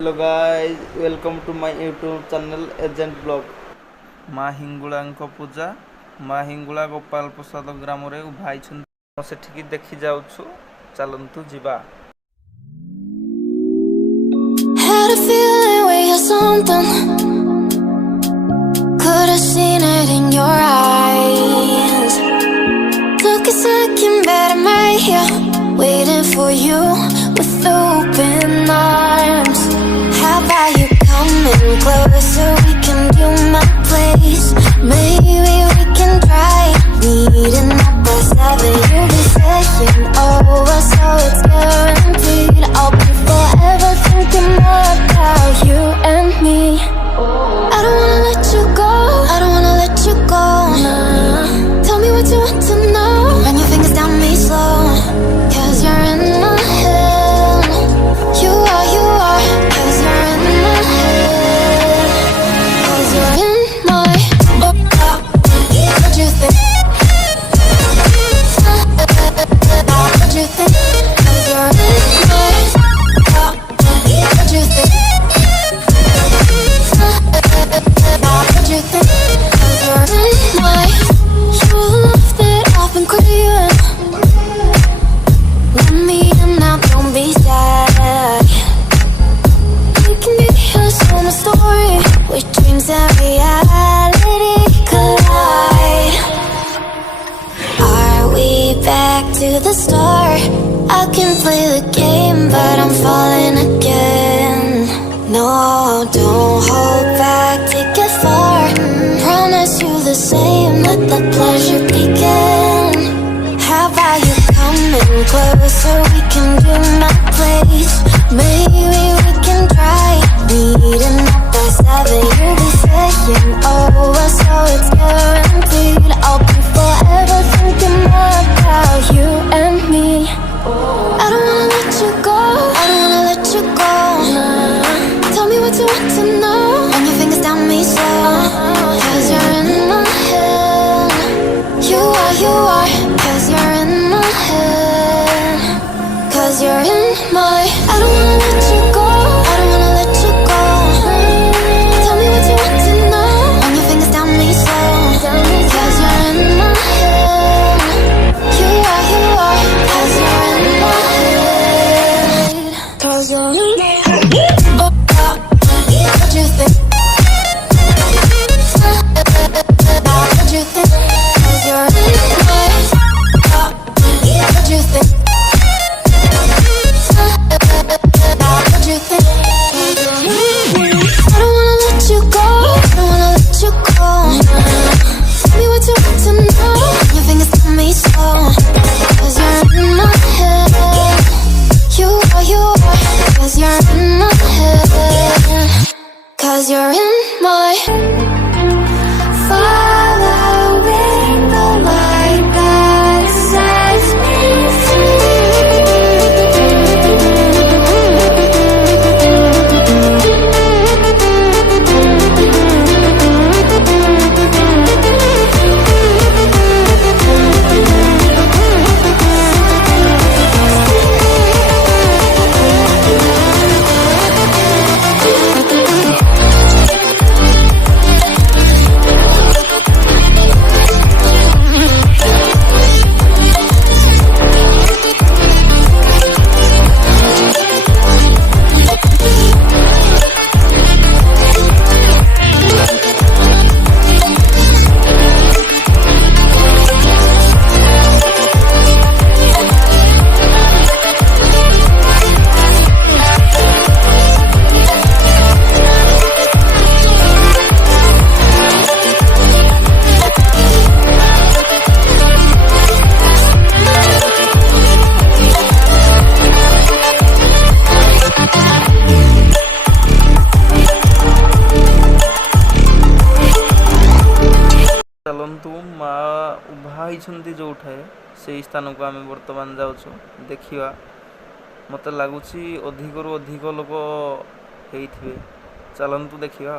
Hello guys, welcome to my YouTube channel Agent Blog। ମା ହିଙ୍ଗୁଳାଙ୍କ ପୂଜା ମା ହିଙ୍ଗୁଳା ଗୋପାଳ ପ୍ରସାଦ ଗ୍ରାମରେ ଉଭା ହେଇଛନ୍ତି। ସେଠିକି ଦେଖି ଯାଉଛୁ, ଚାଲନ୍ତୁ ଯିବା। Had a feeling we had something. Could have seen it in your eyes. Took a second, but I'm right here, waiting for you with open arms. How about you coming closer? We can do my place. Maybe we can try meeting up by 7. You'll be saying over, so it's guaranteed. I'll be forever thinking more about you and me. I don't wanna let you go, I don't wanna let you go. Tell me what you want to know. Run your fingers down me slow, 'cause you're in my head. You are, 'cause you're in my head. 'Cause you're in my what you think? What you think? 'Cause you're in my what you think? What you think? 'Cause you're in my love that I've been craving. Let me in now, don't be sad. We can be a summer story where dreams and reality collide. Are we back to the start? I can play the game, but I'm falling again. No, don't hold back, take it far. Promise you the same, let the pleasure begin. How about you coming closer? We can do my place. Maybe we can try meeting up by 7. You'll be saying over, so it's guaranteed. I'll be forever thinking more about you and me. I don't wanna let you go, I don't wanna let you go. Tell me what you want to know. Run your fingers down me slow, 'cause you're in my head. You are, 'cause you're in my head. 'Cause you're in my I don't wanna let you go, I don't wanna let you go. Tell me what you want to know. Run your fingers down me slow, 'cause you're in my head. You are, 'cause you're in my head. 'Cause you're in my head. What you think? What you think? 'Cause you're in my what you think? What you think? I don't wanna let you go, I don't wanna let you go. Tell me what you want to know. Your fingers tell me slow, 'cause you're in my head. You are, 'cause you're in my head. 'Cause you're in my following the light that sets me ଚାଲନ୍ତୁ, ମା ଉଭା ହେଇଛନ୍ତି ଯେଉଁଠାରେ ସେଇ ସ୍ଥାନକୁ ଆମେ ବର୍ତ୍ତମାନ ଯାଉଛୁ ଦେଖିବା। ମୋତେ ଲାଗୁଛି ଅଧିକରୁ ଅଧିକ ଲୋକ ହେଇଥିବେ, ଚାଲନ୍ତୁ ଦେଖିବା।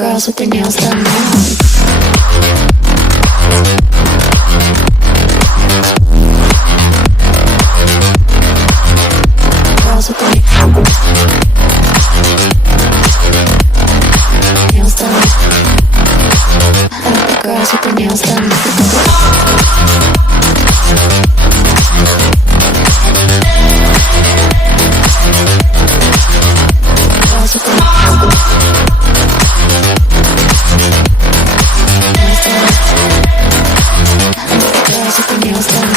girls with their nails done now. Girls with their nails done. I like the girls with their nails done. Girls with their nails done.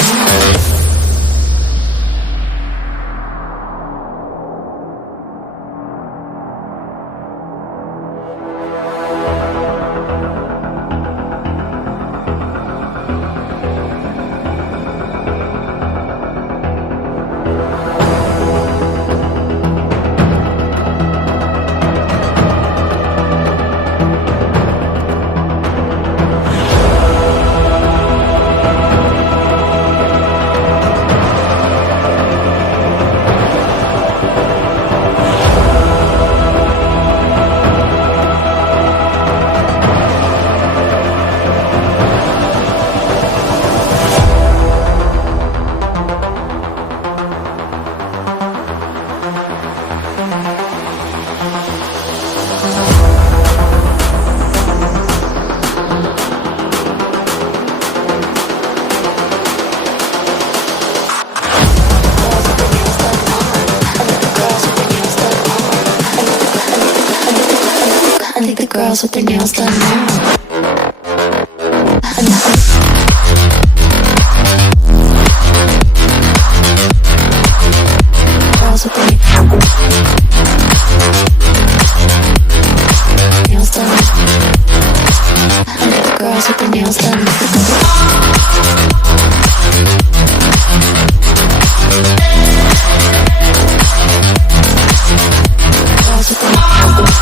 I think the girls with their nails done now. Girls with their nails done. I think the girls with their nails done. Girls with their nails done.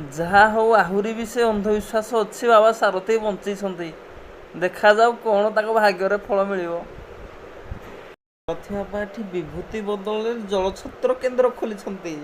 ଯାହା ହଉ ଆହୁରି ବି ସେ ଅନ୍ଧବିଶ୍ୱାସ ଅଛି। ବାବା ସାରଥୀ ବଞ୍ଚିଛନ୍ତି, ଦେଖାଯାଉ କ'ଣ ତାଙ୍କ ଭାଗ୍ୟରେ ଫଳ ମିଳିବ। ସାରଥୀ ବାବା ଏଠି ବିଭୂତି ବଦଳରେ ଜଳଛତ୍ର କେନ୍ଦ୍ର ଖୋଲିଛନ୍ତି।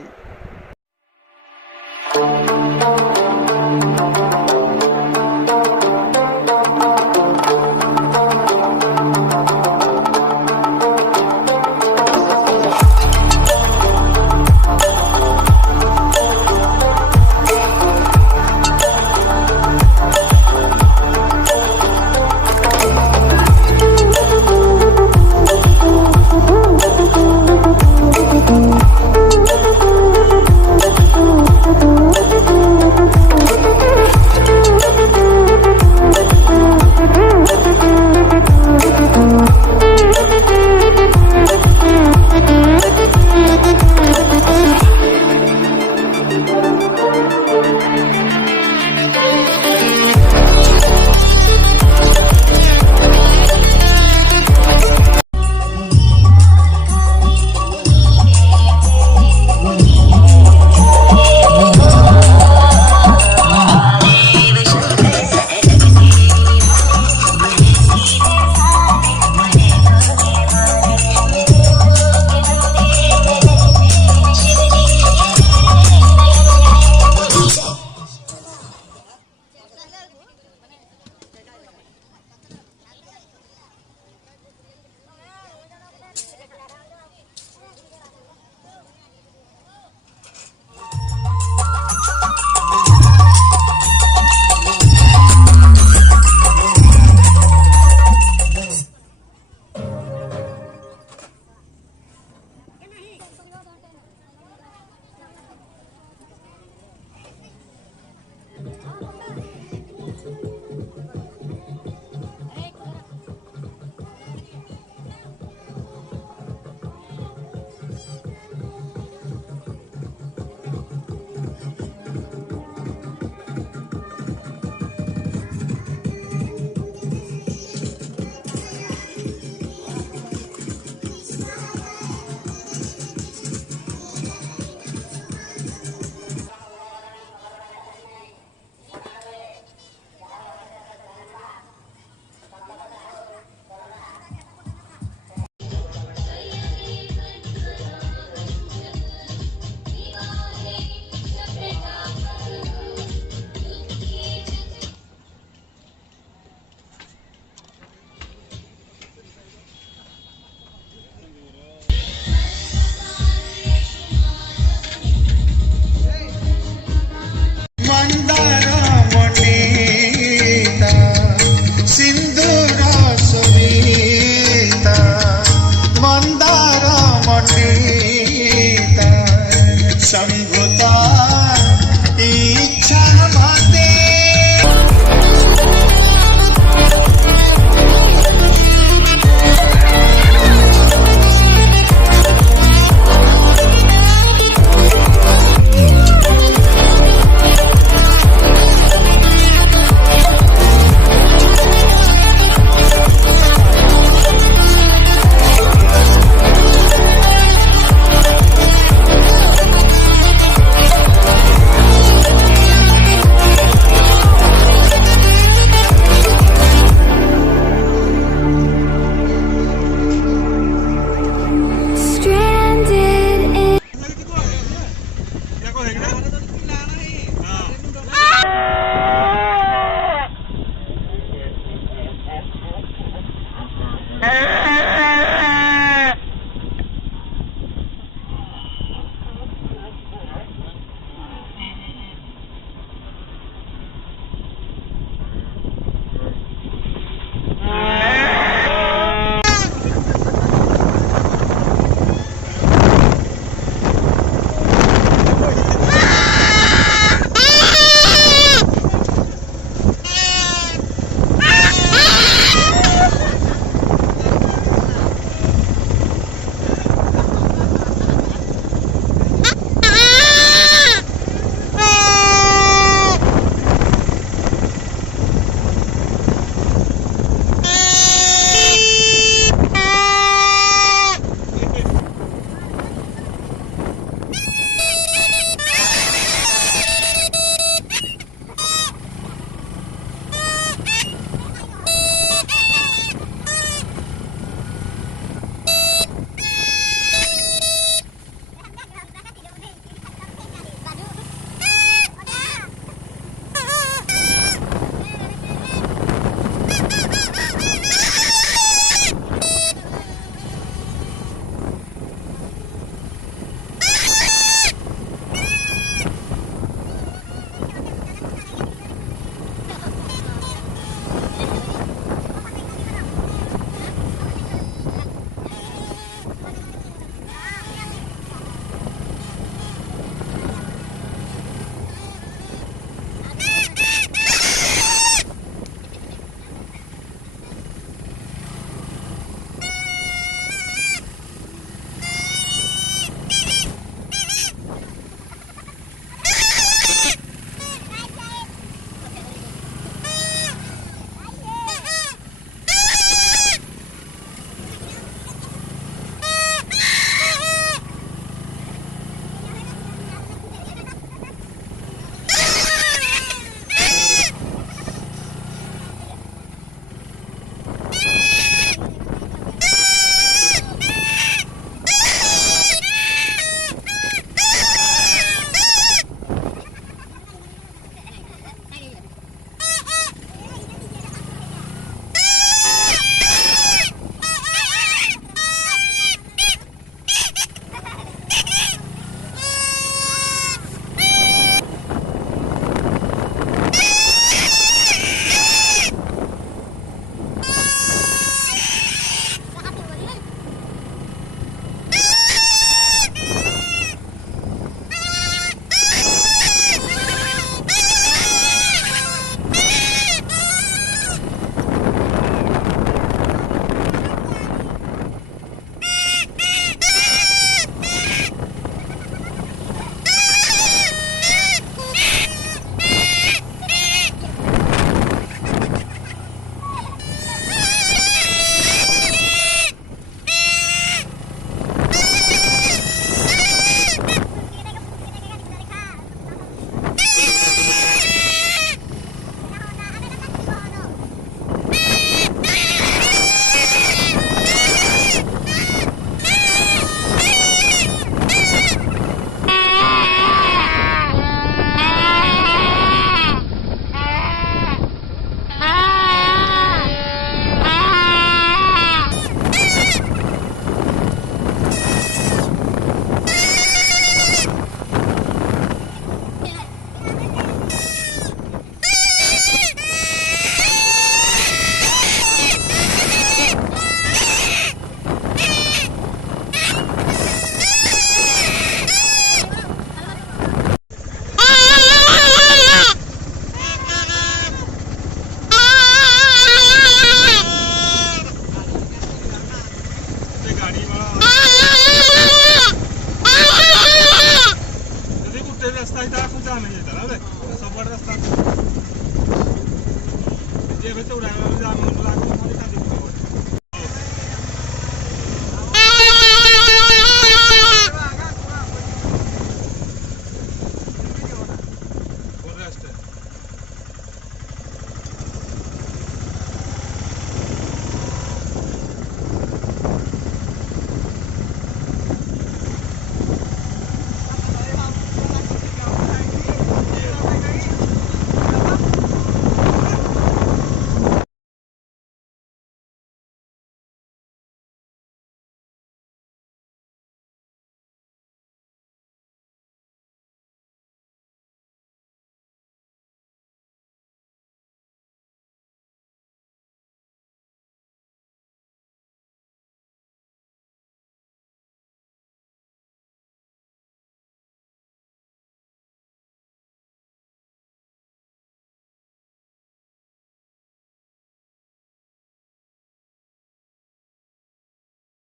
ଏବେ ଚଉଡ଼ା